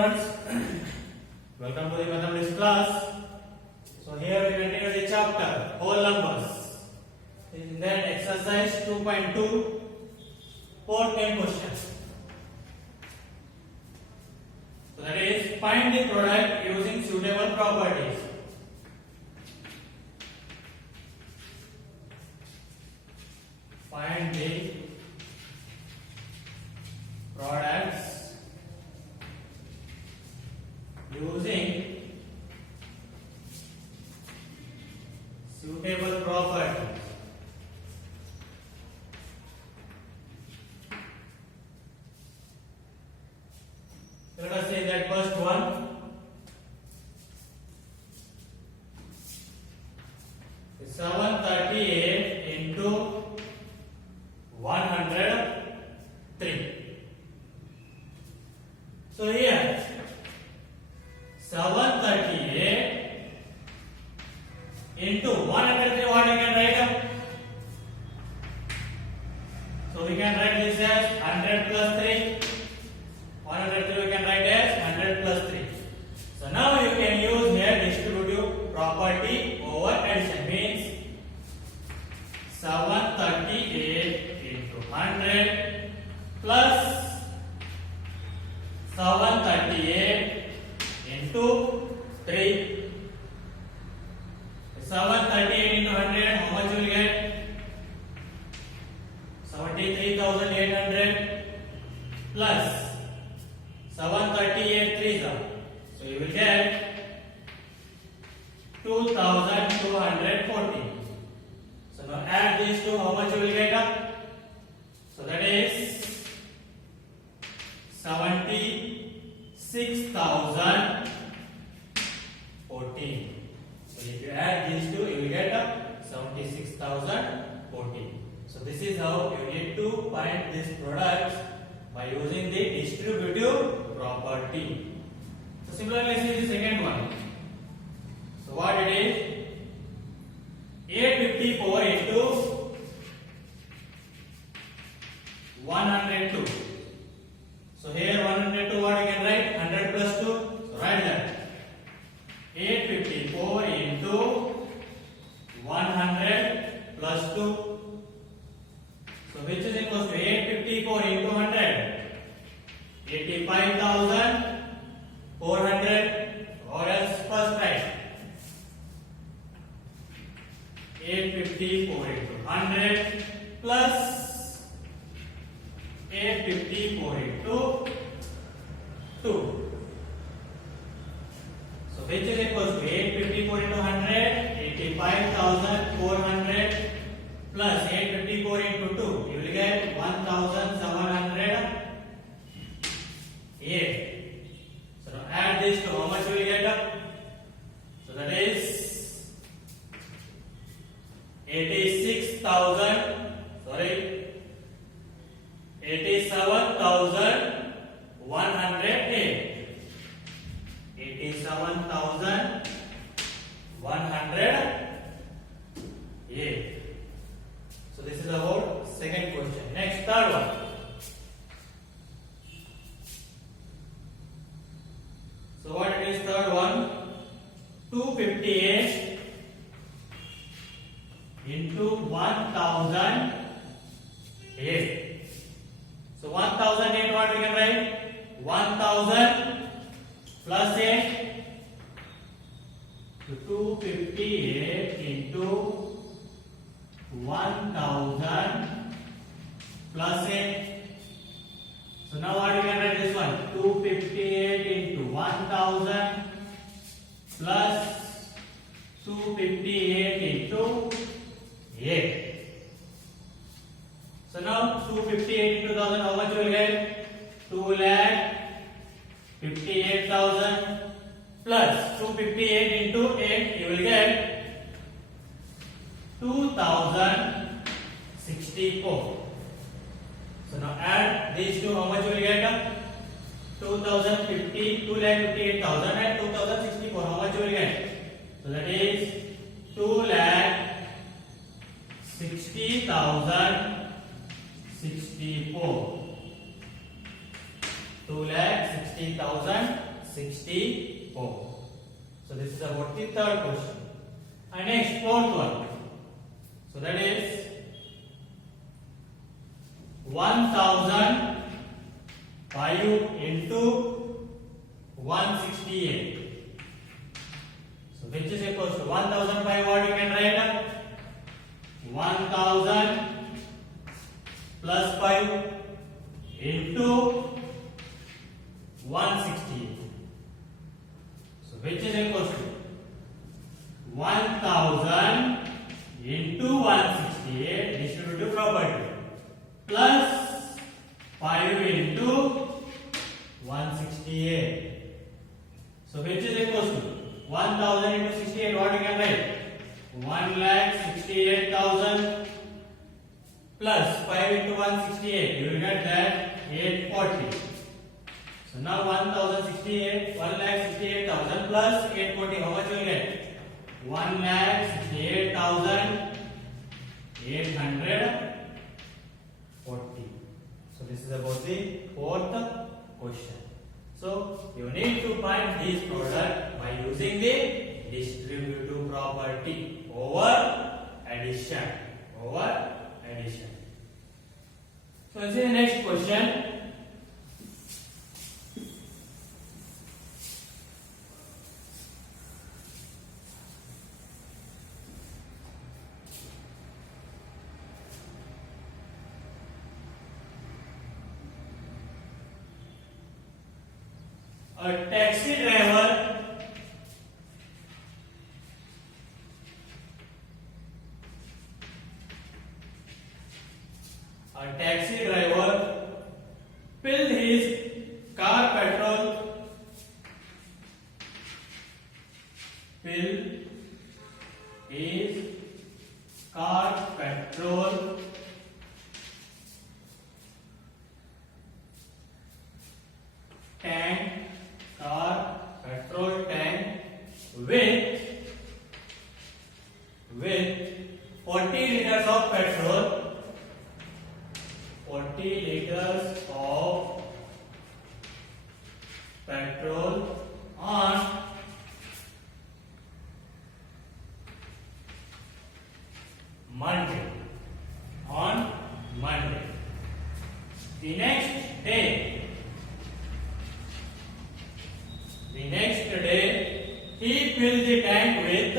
students, welcome to the mathematics class. So here we continue the chapter whole numbers. In that exercise 2.2, fourth question. So that is find the product using suitable properties. Find the products using suitable properties. Let us say that first one. 738 into 103. So here 738 into 103, what we can write up? So we can write this as 100 plus 3. 103 we can write as 100 plus 3. So now you can use here distributive property over addition, means 738 into 100 plus 738 into 3. 738 into 100, how much you will get? 73,800 plus 738 3s. So you will get 2,240. So now add these two, how much you will get up? So that is 76,014. So if you add these two, you will get up 76,014. So this is how you need to find these products by using the distributive property. So similarly, see the second one. So what it is? 854 into 102. So here 102, what you can write? 100 plus 2. So write that. 854 into 100 plus 2. So which is equals to 854 into 100? 85,400. Or else first write 854 into 100 plus 854 into 2. So which is equals to 854 into 100? 85,400 plus 854 into 2. You will get 1,708. So now add this to how much you will get up? So that is 87,108. 87,108. So this is about second question. Next, third one. So what it is third one? 258 into 1,008. So 1,008, what we can write? 1,000 plus 8. So 258 into 1,000 plus 8. So now what we can write this one? 258 into 1,000 plus 258 into 8. So now 258 into 1,000, how much you will get? 2,58,000 plus 258 into 8, you will get 2,064. So now add these two, how much you will get? 2,058,000 and 2,064. How much you will get? So that is 2,60,064. 2,60,064. 164. So this is about the third question. And next, fourth one. So that is 1005 into 168. So which is equals to 1005. What you can write? 1000 plus 5 into 168. So which is equals to 1000 into 168 distributive property plus 5 into 168. So which is equals to 1000 into 68. What you can write? 1,68,000 plus 5 into 168. You will get that 840. So now 1,68,000 plus 840. How much you will get? 1,68,840. So this is about the fourth question. So you need to find this product by using the distributive property over addition. So let's see the next question. A taxi driver filled his car petrol petrol tank with 40 liters of petrol. 40 liters of petrol on Monday. The next day, he filled the tank with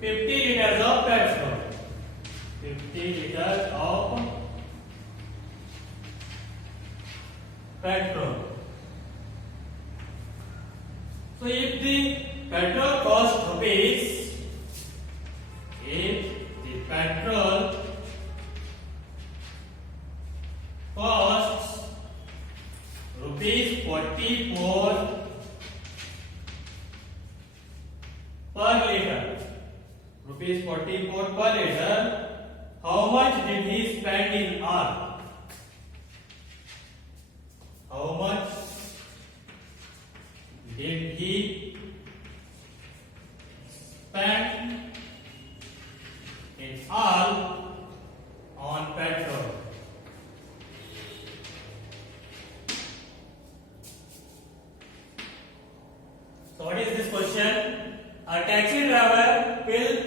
50 liters of petrol. 50 liters of petrol. So if the petrol costs rupees, rupees 44 per liter. Rupees 44 per liter. How much did he spend in hour? How much did he spend in all on petrol? So what is this question? A taxi driver filled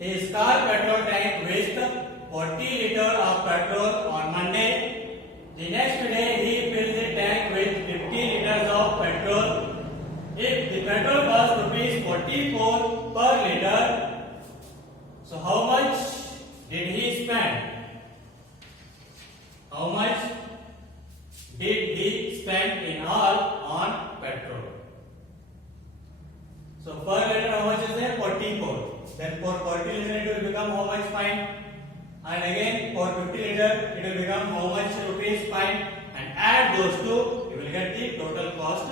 his car petrol tank with 40 liters of petrol on Monday. The next day he filled the tank with 50 liters of petrol. If the petrol costs rupees 44 per liter, so how much did he spend? How much did he spend in all on petrol? So per liter how much is there? 44. Then for 40 liter it will become how much fine? And again for 50 liter it will become how much rupees fine? And add those two, you will get the total cost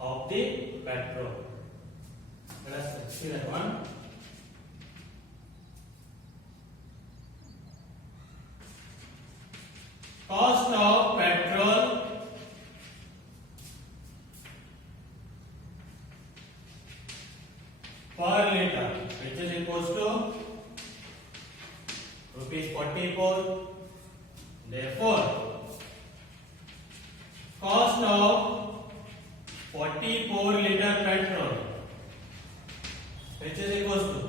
of the petrol. Let us see that one. Cost of petrol per liter, which is equals to rupees 44. Therefore, cost of 44 liter petrol, which is equals to,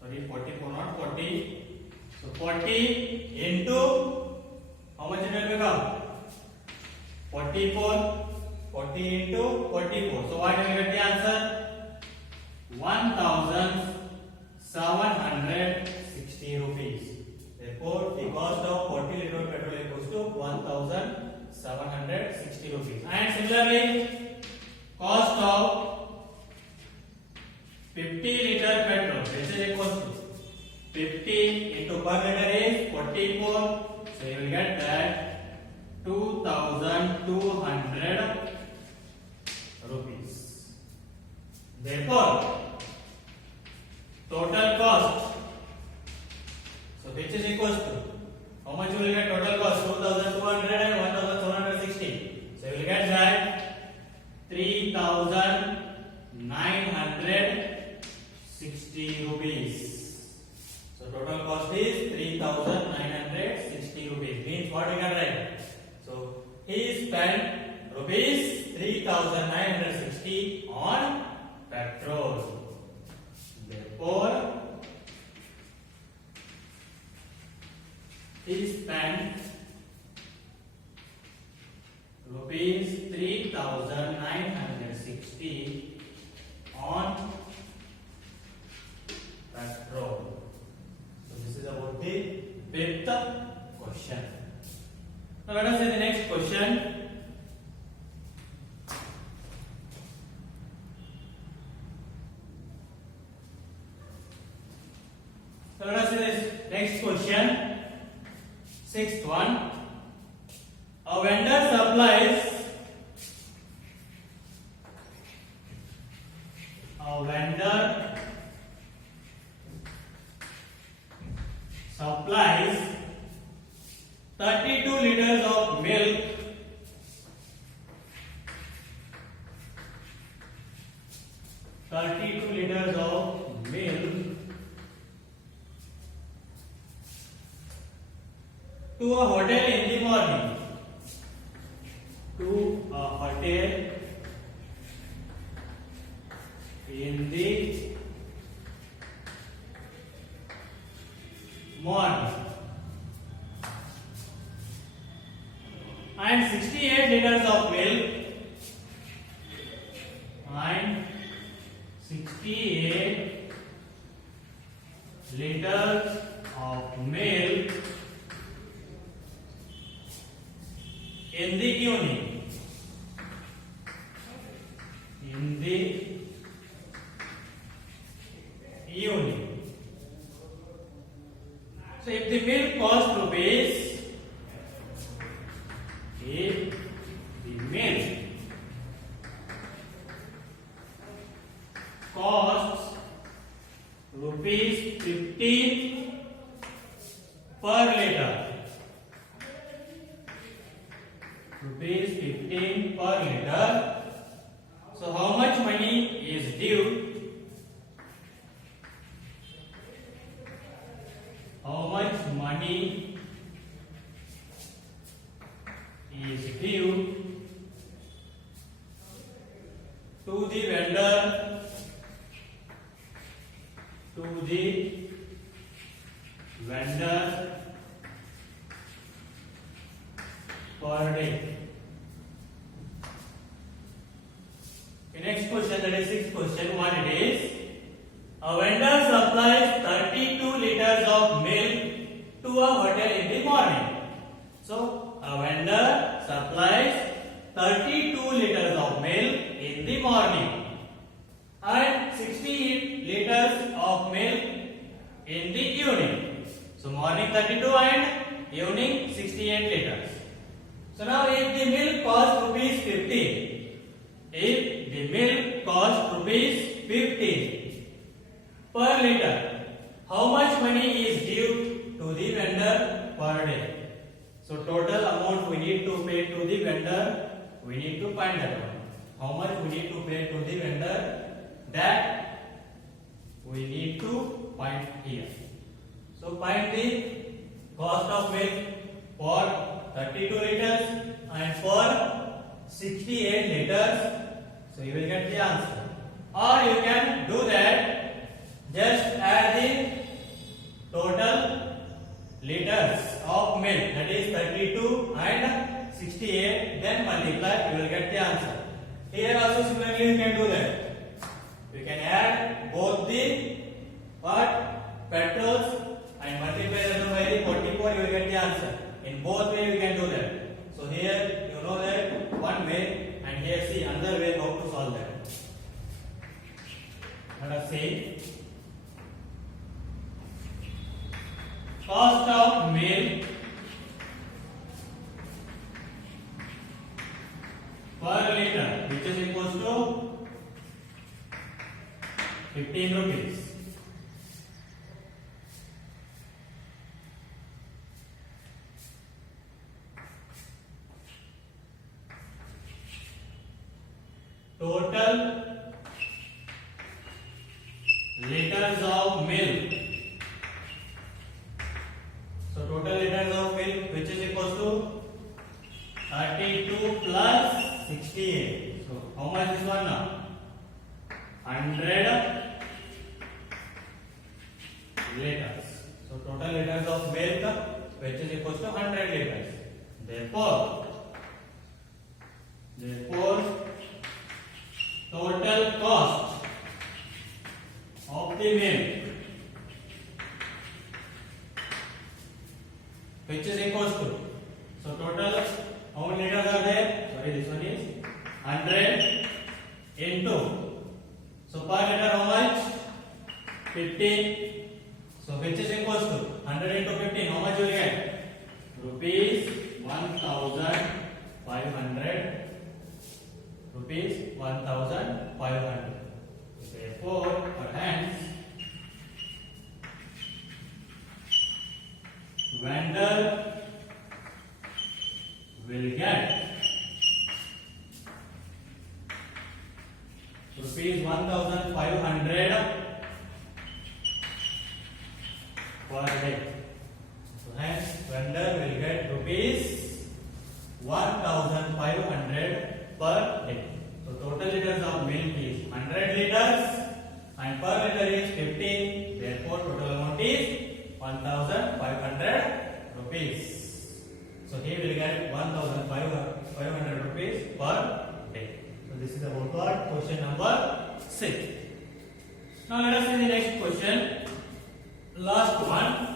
sorry, 44 not 40, so 40 into how much it will become? 44, 40 into 44. So what will get the answer? 1,760 rupees. Therefore, the cost of 40 liter petrol equals to 1,760 rupees. And similarly, cost of 50 liter petrol, which is equals to 50 into per liter is 44. So you will get that 2,200 rupees. Therefore, total cost, so which is equals to, how much you will get total cost? 2,200 and 1,760. So you will get that 3,960 rupees. So total cost is 3,960 rupees. Means what we can write? So he spent rupees 3,960 on petrol. Therefore, he spent rupees 3,960 on petrol. So this is about the fifth question. Now let us see the next question. So let us see this next question. Sixth one. A vendor supplies supplies 32 liters of milk to a hotel in the morning. And 68 liters of milk in the evening. So if the milk costs rupees, costs rupees 15 per liter. Rupees 15 per liter. So how much money is due? How much money is due to the vendor per day? The next question, that is sixth question, what it is? A vendor supplies 32 liters of milk to a hotel in the morning. So a vendor supplies 32 liters of milk in the morning and 68 liters of milk in the evening. So morning 32 and evening 68 liters. So now if the milk costs rupees 50 per liter, how much money is due to the vendor per day? So total amount we need to pay to the vendor, we need to find that one. how much we need to pay to the vendor, that we need to find here. So find the cost of milk for 32 liters and for 68 liters. So you will get the answer. Or you can do that, just add the total liters of milk, that is 32 and 68, then multiply, you will get the answer. Here also similarly you can do that. You can add both the petrols and multiply them by 44, you will get the answer. In both way you can do that. So here you know that one way, and here see another way how to solve that. Let us see. Cost of milk per liter, which is equals to 15 rupees. Total liters of milk. So total liters of milk, which is equals to 32 plus 68. So how much is one now? 100 liters. So total liters of milk, which is equals to 100 liters. Therefore total cost of the milk, which is equals to, so total how many liters are there? Sorry, this one is 100 into, so per liter how much? 15. So which is equals to 100 into 15, how much you will get? Rupees 1,500. Rupees 1,500. Therefore, or hence, vendor will get rupees 1,500 per day. So hence, vendor will get rupees 1,500 per day. So total liters of milk is 100 liters and per liter is 15. Therefore total amount is 1,500 rupees. So he will get 1,500 rupees per day. So this is about what? Question number 6. Now let us see the next question. Last one.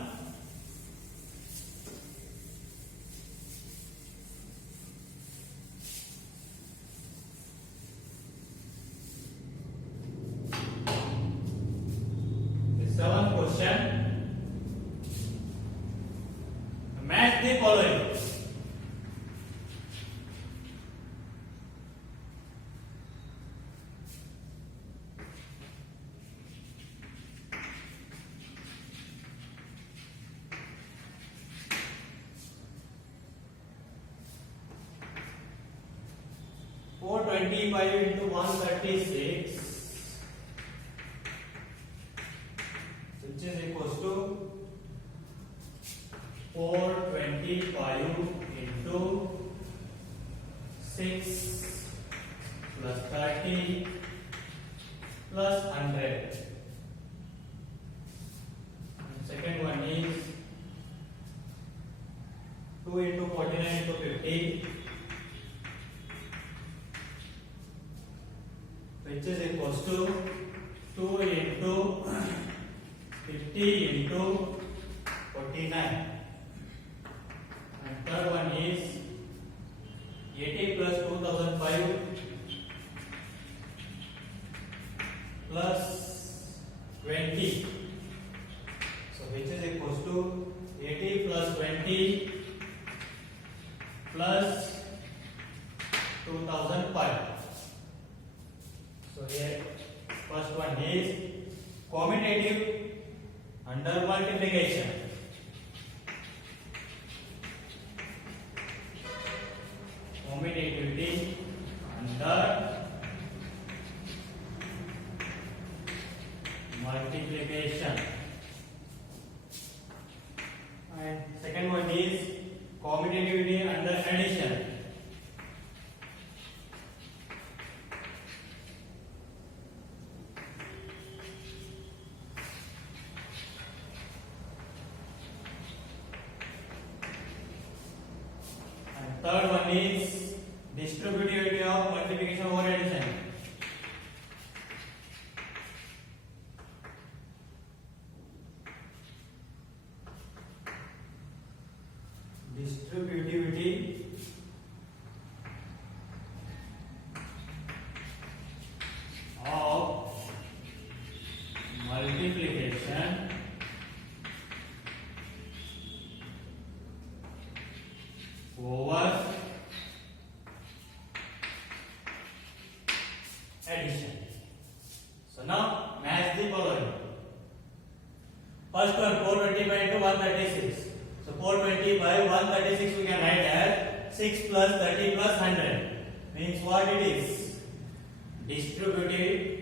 Match the following. Four 25 into 136, which is equals to 425 into 6 plus 30 plus 100. And second one is 2 into 49 into 50, which is equals to 2 into 50 into 49. And third one is 80 plus 2005 plus 20. So which is equals to 80 plus 20 plus 2005. So here first one is commutative under multiplication. Commutativity under commutativity under addition. And third one is distributivity of multiplication over addition. Distributivity of multiplication over addition. So now match the following. First one, 425 into 136. So 420 by 136 we can write as 6 plus 30 plus 100. Means what it is? Distributivity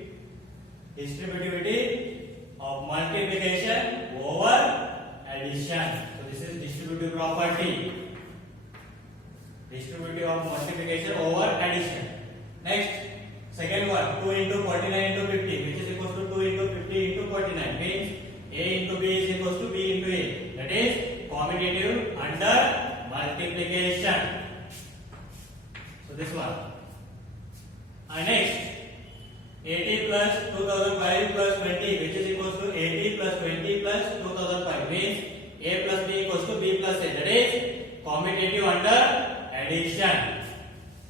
of multiplication over addition. So this is distributive property. Distributive of multiplication over addition. Next, second one, 2 into 49 into 50, which is equals to 2 into 50 into 49. Means A into B is equals to B into A. That is commutative under multiplication. So this one. And next, 80 plus 2005 plus 20, which is equals to 80 plus 20 plus 2005. Means A plus B equals to B plus A. That is commutative under addition.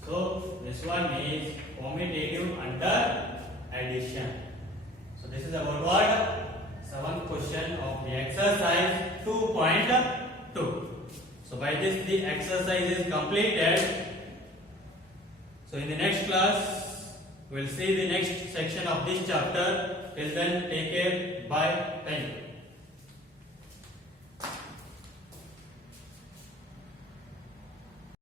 So this one is commutative under addition. So this is about what? 7th question of the exercise 2.2. So by this the exercise is completed. So in the next class we will see the next section of this chapter. Till then, take care. Bye. Thank you.